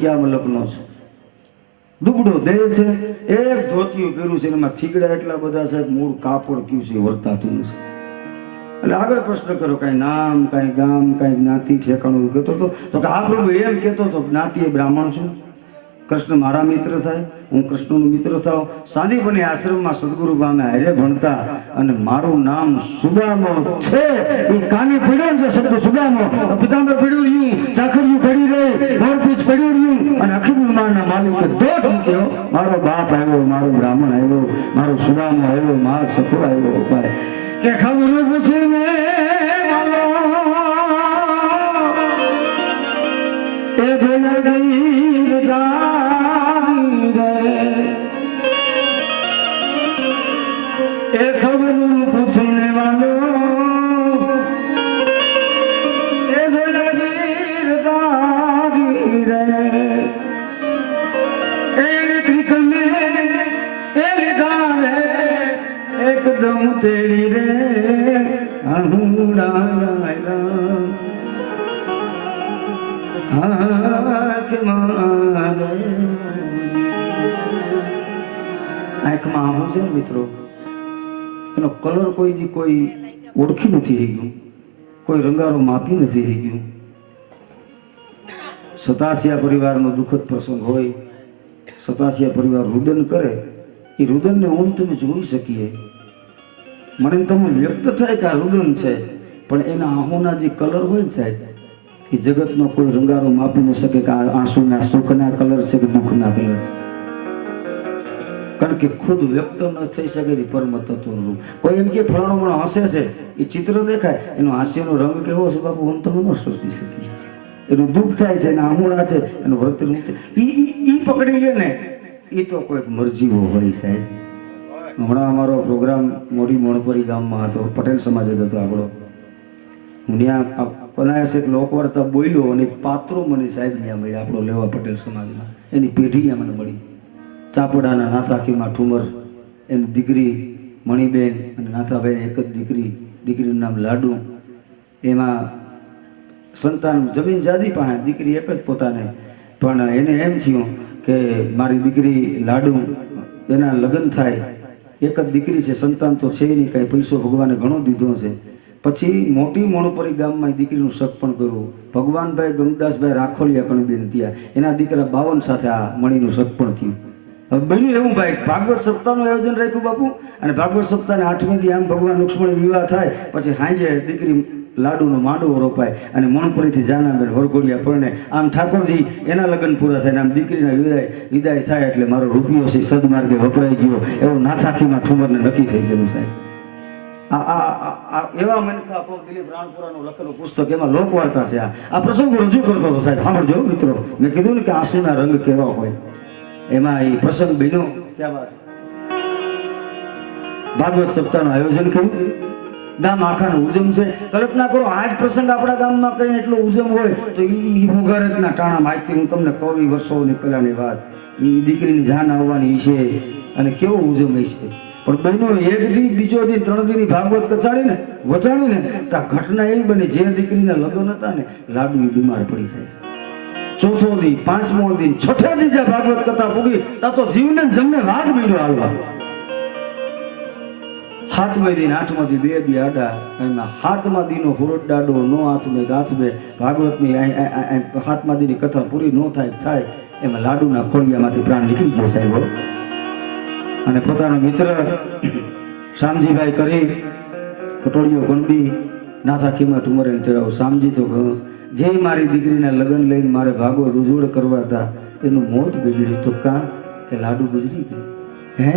ક્યાં મલકનો છે. દુબળો દેહ છે, એક ધોતિયું પહેર્યું છે, એમાં થીગડા એટલા બધા છે, મૂળ કાપડ ક્યું છે વર્તાતું નથી. એટલે આગળ પ્રશ્ન કરો, કઈ નામ, કઈ ગામ, કઈ જ્ઞાતિ ઠેકાણું કહેતો હતો. તો કે આ પ્રભુ એમ કહેતો હતો જ્ઞાતિ એ બ્રાહ્મણ છું, કૃષ્ણ મારા મિત્ર થાય, હું કૃષ્ણનો મિત્ર થાવ. સાંદીપની આશ્રમમાં સદગુરુ પામે હારે ભણતા, અને મારું નામ સુદામો છે. એ કાને પડ્યો ને શબ્દ સુદામો, પિતાંબર પડ્યું રહ્યું, ચાખડિયું પડી રહી, મોરપીછ પડ્યું રહ્યું, અને અખિલમાના માલિકે દોટ મૂક્યો. મારો બાપ આવ્યો, મારો બ્રાહ્મણ આવ્યો, મારો સુદામો આવ્યો, મારો સખો આવ્યો. કે ખબર પૂછીને એ ભેગા ગઈ તેડી રે આંખમાં આવું છે મિત્રો, એનો કલર કોઈ ઓળખી નથી રહી ગયું, કોઈ રંગારો માપી નથી રહી ગયું. સતાસિયા પરિવારનો દુઃખદ પ્રસંગ હોય, સતાસિયા પરિવાર રુદન કરે, એ રુદનને હું તમે જોઈ શકીએ. મને તમને વ્યક્ત થાય કે આ રુદન છે, પણ એના આંખોના જે કલર હોય ને સાહેબ, એ જગતનો કોઈ રંગારો માપી ન શકે કે આ આંસુના સુખના કલર છે કે દુઃખના કલર. કારણ કે ખુદ વ્યક્ત ન થઈ શકે પરમ તત્વનું. કોઈ એમ કે ફલાણો પણ હસે છે, એ ચિત્ર દેખાય, એનો હાસ્યનો રંગ કેવો છે બાપુ હું તમે ન સોચી શકીએ. એનું દુઃખ થાય છે, એના આંખોના છે, એનું વર્તન ઈ પકડી લે ને, એ તો કોઈક મરજીવો હોય સાહેબ. હમણાં અમારો પ્રોગ્રામ મોટી મોણપરી ગામમાં હતો, પટેલ સમાજ જ હતો આપણો. હું ત્યાં બનાવ્યા છે લોક વાર્તા બોલ્યો અને એક પાત્રો મને સાહેબ ત્યાં મળ્યા આપણો લેવા પટેલ સમાજમાં, એની પેઢી ત્યાં મને મળી. ચાપડાના નાથાખીમાં ઠુમર, એની દીકરી મણીબેન અને નાથાભાઈ એક જ દીકરીનું નામ લાડુ. એમાં સંતાન જમીન જાદી પાસે, દીકરી એક જ પોતાને, પણ એને એમ થયું કે મારી દીકરી લાડુ એના લગ્ન થાય, એક જ દીકરી છે, સંતાન તો છે નહીં, કાંઈ પૈસો ભગવાને ઘણો દીધો છે. પછી મોટી મોણપરી ગામમાં એ દીકરીનું શક પણ કર્યું. ભગવાનભાઈ ગમદાસભાઈ રાખોલિયા કણબેન ત્યાં એના દીકરા 52 સાથે આ મણીનું શક પણ થયું. હવે બન્યું એવું ભાઈ, ભાગવત સપ્તાહનું આયોજન રાખ્યું બાપુ, અને ભાગવત સપ્તાહને 8મી દી આમ ભગવાન લુક્ષ્મણી વિવાહ થાય, પછી સાંજે દીકરી લાડુનો માંડવો રોપાય અને મણપરીથી જાનાબેન વરઘોડિયા પરણે, આમ ઠાકોરજી એના લગ્ન પૂરા થાય, આમ દીકરીના વિદાય થાય એટલે મારો રૂપિયો છે સદમાર્ગે વપરાઈ ગયો એવું નાથાખીમાં ઠુમરને નક્કી થઈ ગયું સાહેબ. એવા મનકા આપો દિલીપ રાણપુરાનું લખેલું પુસ્તક, એમાં લોકવાર્તા છે. આ પ્રસંગો રજૂ કરતો હતો સાહેબ. સાંભળજો મિત્રો, મેં કીધું ને કે આંસુના રંગ કેવા હોય, એમાં એ પ્રસંગ બન્યો. ક્યાં વાત, ભાગવત સપ્તાહનું આયોજન કર્યું, ગામ આખાનું ઉજમ છે. કલ્પના કરો આ જ પ્રસંગ આપણા ગામમાં કરીને એટલો ઉજમ હોય તો એ મુગારતના ટાણા માહિતી હું તમને કહું, વર્ષોની પહેલાની વાત, એ દીકરીની જાન આવવાની છે અને કેવો ઉજમ છે. પણ બહેનો એક દી, બીજો દી, 3 દીની ભાગવત વચાડીને તો આ ઘટના એવી બની, જે દીકરીના લગ્ન હતા ને લાડુ એ બીમાર પડી જાય. 4થો દી, 5મો દી, 6થા દી જ્યાં ભાગવત કથા પૂગી ત્યાં તો જીવને જમને રાગ બીજો હાલવા. 7મે દી, 8મા દી, 2 દી આડા, એમાં 7મા દીનો હુરટ ડાડો નો હાથમે ભાગવતની 7મા દીની કથા પૂરી ન થાય એમાં લાડુના ખોળિયામાંથી પ્રાણ નીકળી ગયો સાહેબ. અને પોતાનો મિત્ર શામજીભાઈ કરી પટોળીઓ ગણબી નાથાખીમાં ઠુમરે તેડાવ. શામજી તો જે મારી દીકરીના લગ્ન લઈને મારે ભાગવત ઉજવડ કરવા હતા એનું મોત બગડ્યું તો કાં કે લાડુ ગુજરી ગઈ. હે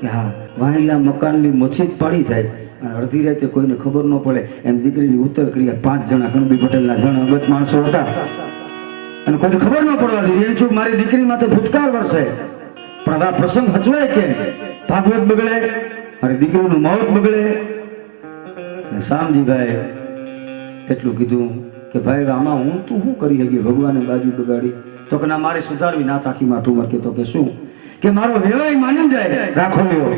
કે હા, વાહિલા મકાનની મછીત પાડી જાય અને અડધી રાતે કોઈને ખબર ન પડે એમ દીકરીની ઉત્તર ક્રિયા 5 જણા ગણબી પટેલના જણ અગત માણસો હતા અને કોઈને ખબર ન પડવા દીધી. એમ છું મારી દીકરી માથે ભૂતકાળ વરસે, પણ આ પ્રસંગ હચવાય કેમ? ભાગવત બગડે, મારી દીકરીનું મોત બગડે. અને શામજીભાઈ એટલું કીધું કે ભાઈ આમાં હું તું શું કરી શકીએ, ભગવાને બાજી બગાડી. તો કે ના, મારે સુધારવી. નાથાખીમાં ઠુમર કહેતો કે શું, કે મારો વેવાય માની જાય રાખોલ્યો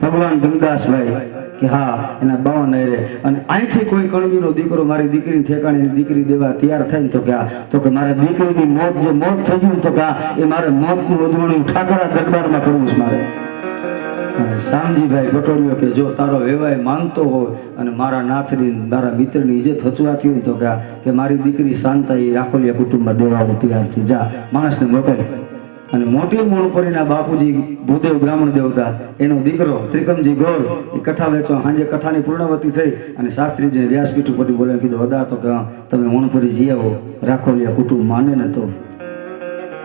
ભગવાન ગમદાસભાઈ કે હા એના 52 રે, અને અહીંથી કોઈ કણબીનો દીકરો મારી દીકરીની ઠેકાણે દીકરી દેવા તૈયાર થાય ને તો કે મારા દીકરીની મોત જે મોત થઈ ગયું તો કે એ મારે મોતનું ઉજવણી ઠાકરા દરબારમાં કરવું છે મારે. અને શામજીભાઈ પટોળીઓ કે જો તારો વેવાય માનતો હોય અને મારા નાથની, મારા મિત્રની ઇજ્જત હચવાતી હોય તો કે મારી દીકરી શાંતા એ રાખોલિયા કુટુંબમાં દેવા તૈયાર છે, જા માણસને મોકલ. અને મોટી મોણપરીના બાપુજી ભૂદેવ બ્રાહ્મણ દેવતા, એનો દીકરો ત્રિકમજી ગોર એ કથા વેચવા સાંજે કથાની પૂર્ણાવતી થઈ અને શાસ્ત્રીજીને વ્યાસપીઠ ઉપરથી બોલાવી કીધું, અદા તો કે તમે મોણપરી જઈ આવો, રાખોલિયા કુટુંબ માને ને તો.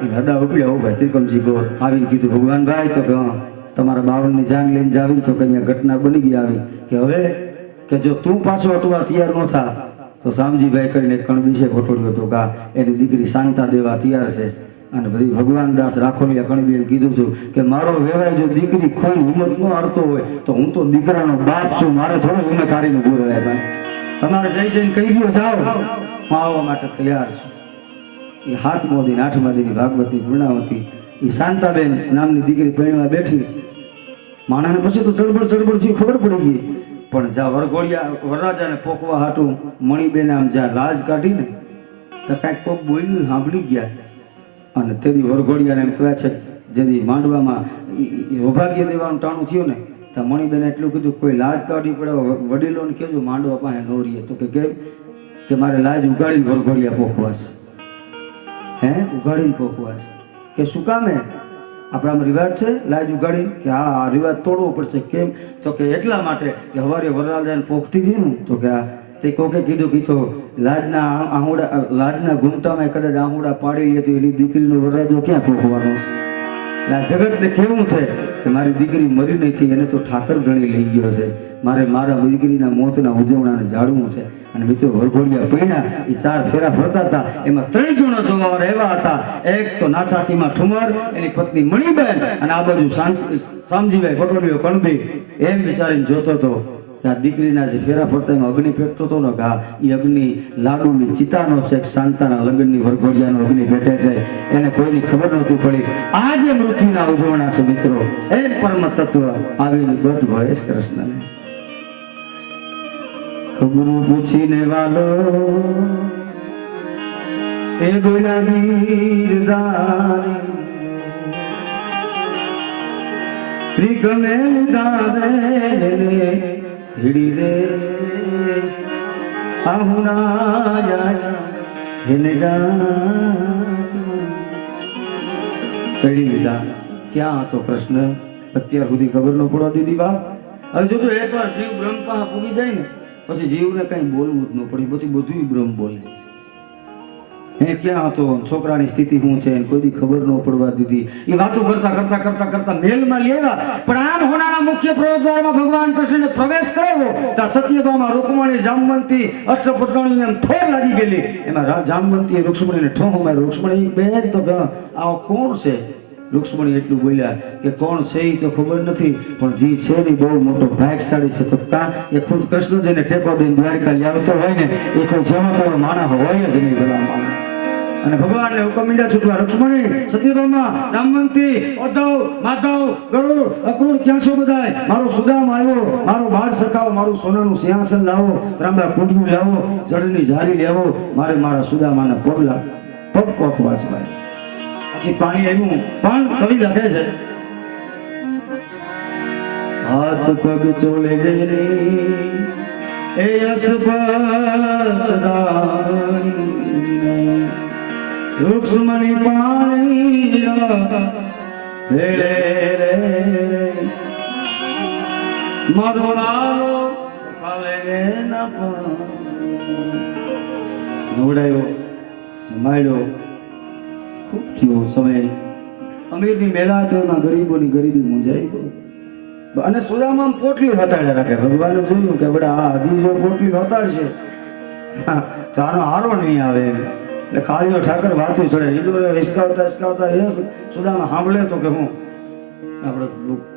અને અદા ઉપડ્યા હો ભાઈ. ત્રિકમજી ગોર આવીને કીધું, ભગવાન ભાઈ તો કે તમારા બાવળની જાન લઈને જાવી તો કે અહીંયા ઘટના બની ગઈ આવી કે હવે કે જો તું પાછો અટવા તૈયાર ન થા તો શામજીભાઈ કરીને કણબી છે ફોટોડ્યો તો કા એની દીકરી શાંતા દેવા તૈયાર છે. અને પછી ભગવાન દાસ રાખોલિયા કણબીએ કીધું હતું કે મારો વેવાય જો દીકરી કોઈ હિંમત ન હારતો હોય તો હું તો દીકરાનો બાપ છું, મારે થોડો હિંમત હારીને ઉભો રહ્યા ભાઈ. તમારે જઈને કહી ગયો જાઓ, હું આવવા માટે તૈયાર છું. એ 7મો દિન 8મા દિન ભાગવતની પૂર્ણાવતી, એ શાંતાબેન નામની દીકરી પરણવા બેઠી. માણસને પછી તો ચડબડ થયું, ખબર પડી ગઈ. પણ જ્યાં વરઘોડિયા વરરાજાને પોકવા હાટું મણીબેન આમ જ્યાં લાજ કાઢીને તો કાંઈક કોક બોલ્યું સાંભળી ગયા. અને તેથી વરઘોડિયાને એમ કહે છે જેથી માંડવામાં સૌભાગ્ય દેવાનું ટાણું થયું ને તો મણીબેને એટલું કીધું કોઈ લાજ કાઢવી પડે વડીલોને કહેજો માંડવા પાસે ન રહીએ. તો કે કેમ કે મારે લાજ ઉગાડીને વરઘોડિયા પોખવાસ. હે ઉગાડીને પોખવાસ કે શું કામે? આપણામાં રિવાજ છે લાજ ઉગાડીને કે હા આ રિવાજ તોડવો પડશે. કેમ? તો કે એટલા માટે કે હવારે વરરાજાને પોખતી હતી ને તો કે તે કોકે કીધું કે તો લાજના આહુડા લાજના ઘૂમટામાં કદાચ આહુડા પાડી લે તો એની દીકરીનો વરરાજો ક્યાં પોખવાનો? જગતને કેવું છે કે મારી દીકરી મરી નથી, એને તો ઠાકર ધણી લઈ ગયો છે, મારે મારા દીકરીના મોતના ઉજવણાને જાળવું છે. અને મિત્રો વરઘોડિયા પૈણા એ 4 ફેરા ફરતા હતા, એમાં 3 જણો જોવા એવા હતા. એક તો નાથાકીમાં ઠુમર, એની પત્ની મણીબેન, અને આ બાજુ શામજીભાઈ પટોળીઓ કણબી. એમ વિચારીને જોતો હતો કે આ દીકરીના જે ફેરા ફરતા એમાં અગ્નિ પેટતો હતો ને કે એ અગ્નિ લાડુની ચિતાનો છે કે શાંતાના લગ્નની વરઘોડિયાનો અગ્નિ પેટે છે એને કોઈની ખબર નહોતી પડી. આજે મૃત્યુના ઉજવણા છે મિત્રો. એ પરમ તત્વ આવીને બધ ભય કૃષ્ણને ખબરું પૂછીને વાલો એ ગોલાગીરદારી ત્રિગમે દાવે હિડી રે આહુના હેને જા તળી લીધા. ક્યાં હતો કૃષ્ણ અત્યાર સુધી ખબર ન પડવા દીધી બાપ. હવે જો એકવાર જીવ બ્રહ્મ પાસે પૂગી જાય ને પછી જીવને કઈ બોલવું જ ન પડે, પછી બધું બ્રહ્મ બોલે. એ ક્યાં હતો, છોકરાની સ્થિતિ શું છે કોઈ દી ખબર ન પડવા દીધી. એ વાતો કરતા કરતા કરતા કરતા મેલમાં લેવા પણ આમ હોનાના મુખ્ય પ્રવેશદ્વારમાં ભગવાન કૃષ્ણને પ્રવેશ કરાવ્યો ત્યાં સત્યભામાં રૂકમણી જામવંતી અષ્ટપટરાણી એમ થોર લાગી ગયેલી. એમાં જામવંતીએ રૂક્ષ્મણીને ઠોહ માર્યો. રૂક્ષ્મણી બેન તો આવો કોણ છે? રૂક્ષ્મણી એટલું બોલ્યા કે કોણ છે એ તો ખબર નથી પણ જે છે ને બહુ મોટો ભાગશાળી છે. તો કા એ ખુદ કૃષ્ણ જેને ટેકો દઈને દ્વારકા લાવતો હોય ને એ કોઈ જેવો તેવો માણસ હોય જ નહીં પેલા માણસ. અને ભગવાનને હુકમ મીંડા છૂટવા રૂક્ષ્મણી સત્યભામા જામવંતી ઉદ્ધવ માધવ ગરુડ અક્રૂર ક્યાં છો બધાય? મારો સુદામ આવ્યો, મારો બાળ સખાવો, મારું સોનાનું સિંહાસન લાવો, ત્રાંબા કુંડિયું લાવો, જળની ઝારી લેવો, મારે મારા સુદામાના પગલા પગ પોખવા છે. પછી પાણી આવ્યું પણ કવિ લખે છે હાથ પગ ચોલે રે એ અસપદાની રૂક્ષ્મણી પાણી ભેળે રે મારો નાનો ખાલે ના નવડાયો માર્યો. ખૂબ થયો સમય અમીરની મેલા તો એમાં ગરીબોની ગરીબી મૂંઝાઈ ગઈ. અને સુદામા પોટલી હતાડે રાખે. ભગવાને જોયું કે બડા આ હજી જો પોટલી હતાડશે તો આનો હારો નહીં આવે. એટલે કાળીઓ ઠાકર વાતું ચડે ઈડોરે હિસકાવતા હિસકાવતા એ સુદામા સાંભળે તો કે હું આપણે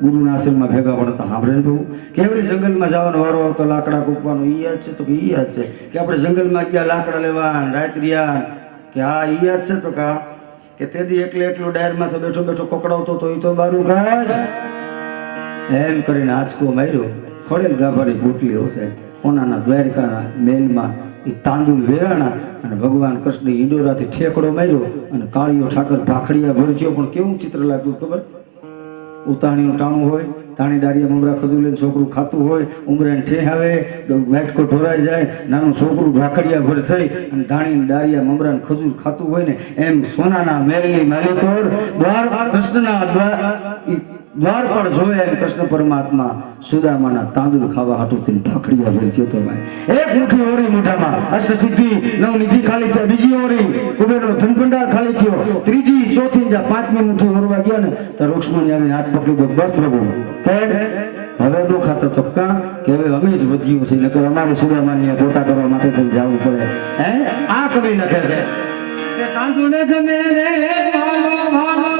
ગુરુના આશ્રમમાં ભેગા પડતા સાંભળે ને બહુ કેવડી જંગલમાં જવાનો વારો આવતો લાકડા કૂપવાનો ઈ યાદ છે? તો કે ઈ યાદ છે. કે આપણે જંગલમાં ગયા લાકડા લેવા રાત રહ્યા કે હા ઈ યાદ છે? તો કા કે તેદી એકલો ડાયરમાંથી બેઠો બેઠો પકડાવતો તો એ તો બારું ગાજ એમ કરીને આંચકો માર્યો. ખોડેલ ગાભાની પોટલી હશે કોનાના દ્વારકાના મેલમાં એ તાંદુલ વેરાણા અને ભગવાન કૃષ્ણ ઈંડોરાથી ઠેકડો માર્યો અને કાળીઓ ઠાકર ભાખડિયા ભરજ્યો. પણ કેવું ચિત્ર લાગતું ખબર? ઉતાણીનું ટાણું હોય, તાણી ડારિયા મમરા ખજૂર લઈને છોકરું ખાતું હોય, ઉમરાને ઠેહ આવે, બેઠકો ઢોરાઈ જાય, નાનું છોકરું ભાખડિયા ભર થઈ અને ધાણી ડારિયા મમરાને ખજૂર ખાતું હોય ને એમ સોનાના મેલની માલિકો કૃષ્ણના દ્વાર પર જોયે એમ કૃષ્ણ પરમાત્મા સુદામાના તાંદુલ ખાવા હાટું થઈને ભાખડિયા ભરી થયો તો ભાઈ. એક મુઠ્ઠી ઓરી મોઢામાં અષ્ટ સિદ્ધિ નવ નિધિ ખાલી થયા. બીજી ઓરી કુબેરનો ધનભંડાર ખાલી થયો. ત્રીજી ચોથી જ્યાં પાંચમી મુઠ્ઠી ઓરવા ગયા ને તો રૂક્ષ્મણી આવીને હાથ પકડી દો. બસ પ્રભુ કે હવે નો ખાતો તો કા કે હવે અમે જ વધ્યું છે નકર અમારે સુદામાની પોતા કરવા માટે થઈ જવું પડે. હે આ કવિ લખે છે કે તાંદુલ જમે રે મારો મારો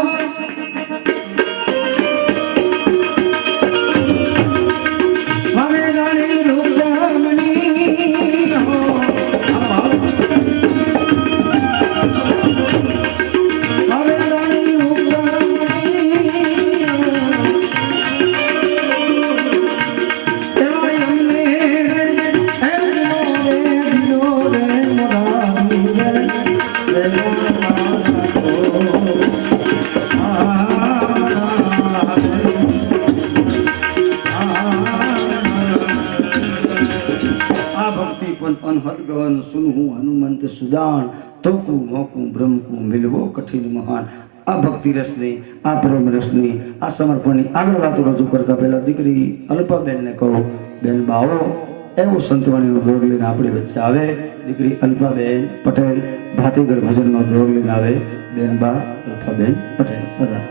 હનુમંત સુદાન તોકુ મોકુ બ્રહ્મકુ મિલવો કઠિન મહાન. આ ભક્તિ રસની, આ પ્રેમ રસની, આ સમર્પણની આગળ વાતો રજૂ કરતા પહેલા દીકરી અલ્પાબેનને કહો બેન બાવો એવું સંતવાણીનો દોર લઈને આપણી વચ્ચે આવે. દીકરી અલ્પાબેન પટેલ ભાતીગઢ ભજનનો દોર લઈને આવે. બેન બા અલ્પાબેન પટેલ બધા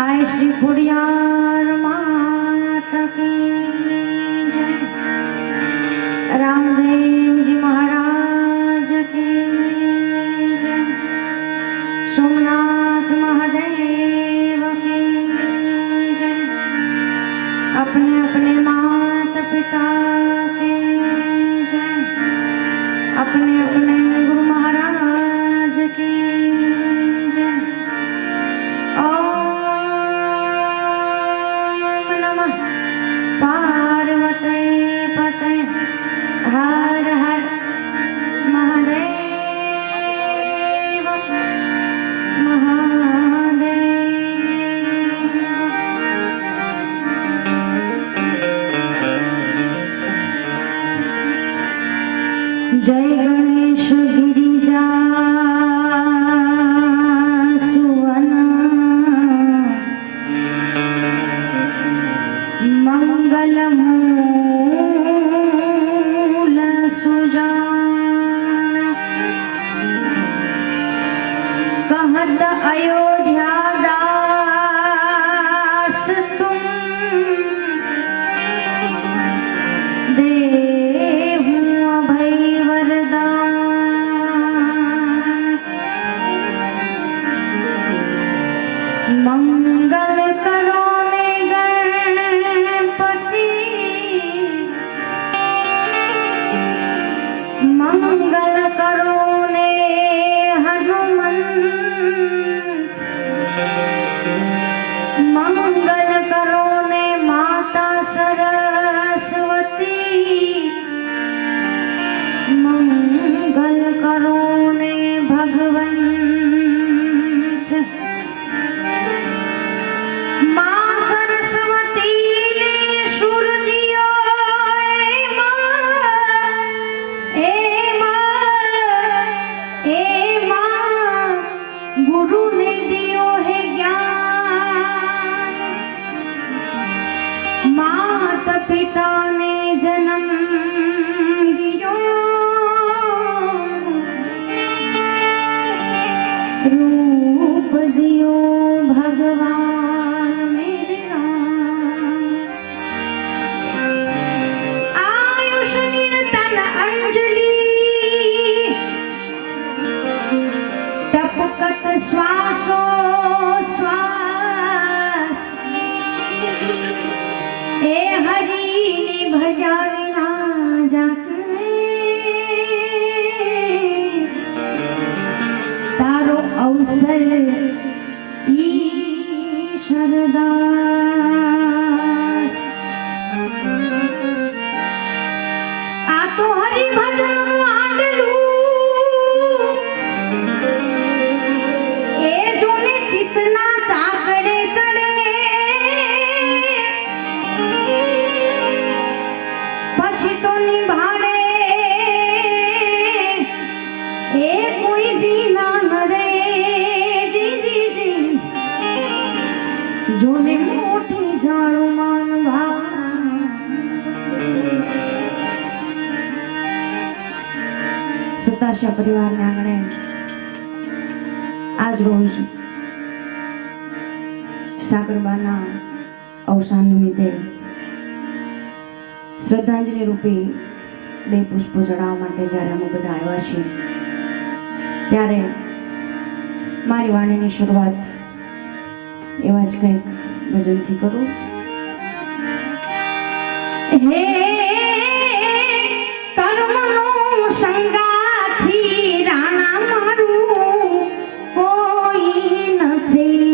आय श्री खुड़ियार माता की जय, रामदेव जी महाराज की जय, सोमनाथ महाराज अपने अपने गुरु महाराज की जय। ओम नमः पार्वते पते हर हर महादेव महादेव। जय गणेश गिरिजा सुवन मंगल मूल सुजान कहत अयोध्या दास तुम देहु अभय वरदान। मंगल करो ने गणपति मंगल करो ने हनुमंत मंगल करो ने माता सरस्वती मंगल करो ने भगवंत। मां सरस्वती ने सुर दियो ए मां गुरु ने दियो है ज्ञान। मात पिता ने जन्म दियो रूप दियो भगवान मेरे राम। आयुष निरतन अंजलि टपकत श्वासो श्वास ए हरि ने भजा विना जाते तारो अवसर ईश्वरदास। आ तो हरि भजन आंडलू ए जोने चितना चाकड़े चढ़े પછી તો નિભાડે એ કોઈ દીના નડે જી જી જી જોને મોટી જાણું માન ભાવ। સતાશા પરિવારને આંગણે આજ રોજ સાગરબાના અવસાન નિમિત્તે શ્રદ્ધાંજલિ રૂપી બે પુષ્પો ચડાવવા માટે જ્યારે અમે બધા આવ્યા છીએ ત્યારે મારી વાણીની શરૂઆત એવા જ કંઈક ભજનથી કરું। હે કર્મનો સંગાથી રાણા મારું કોઈ નથી।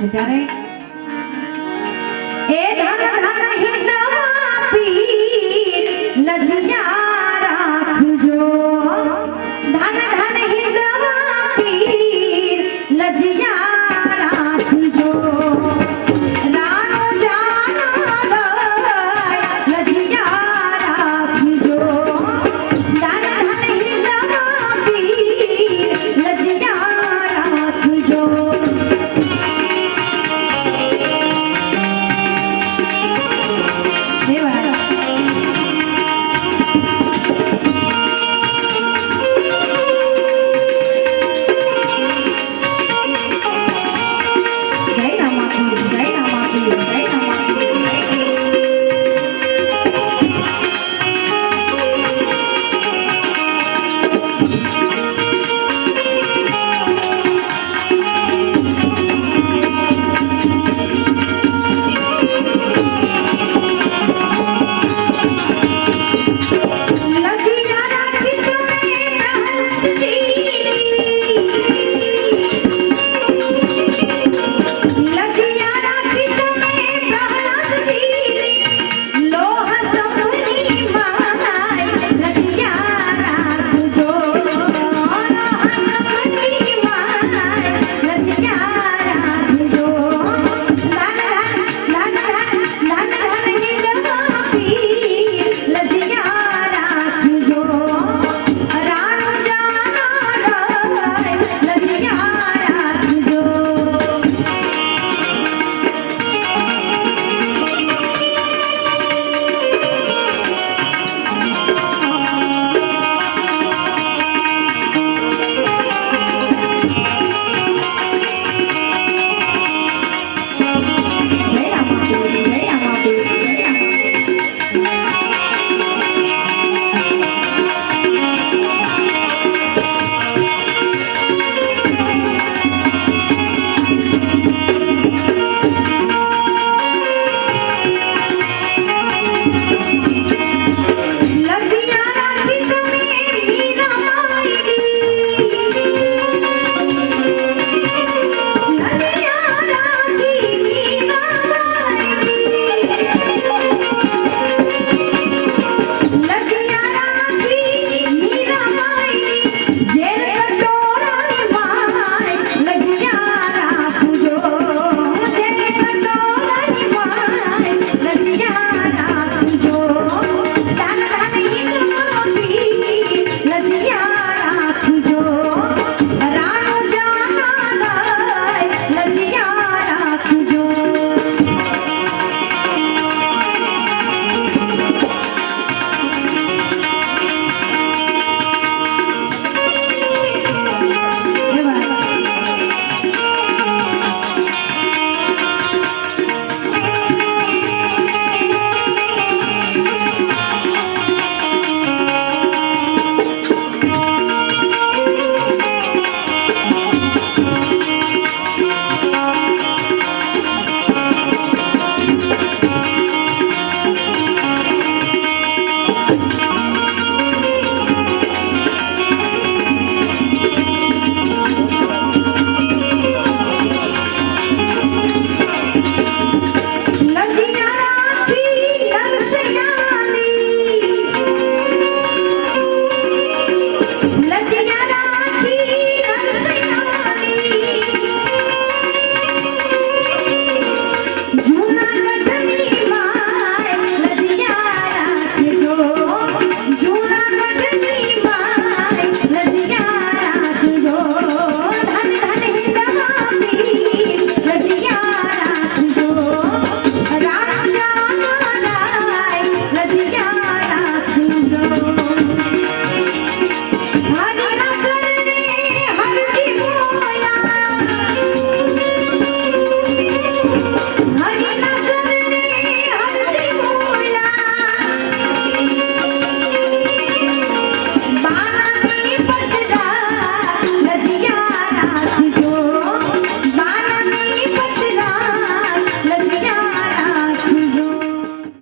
છે ત્યારે એ ધન ધન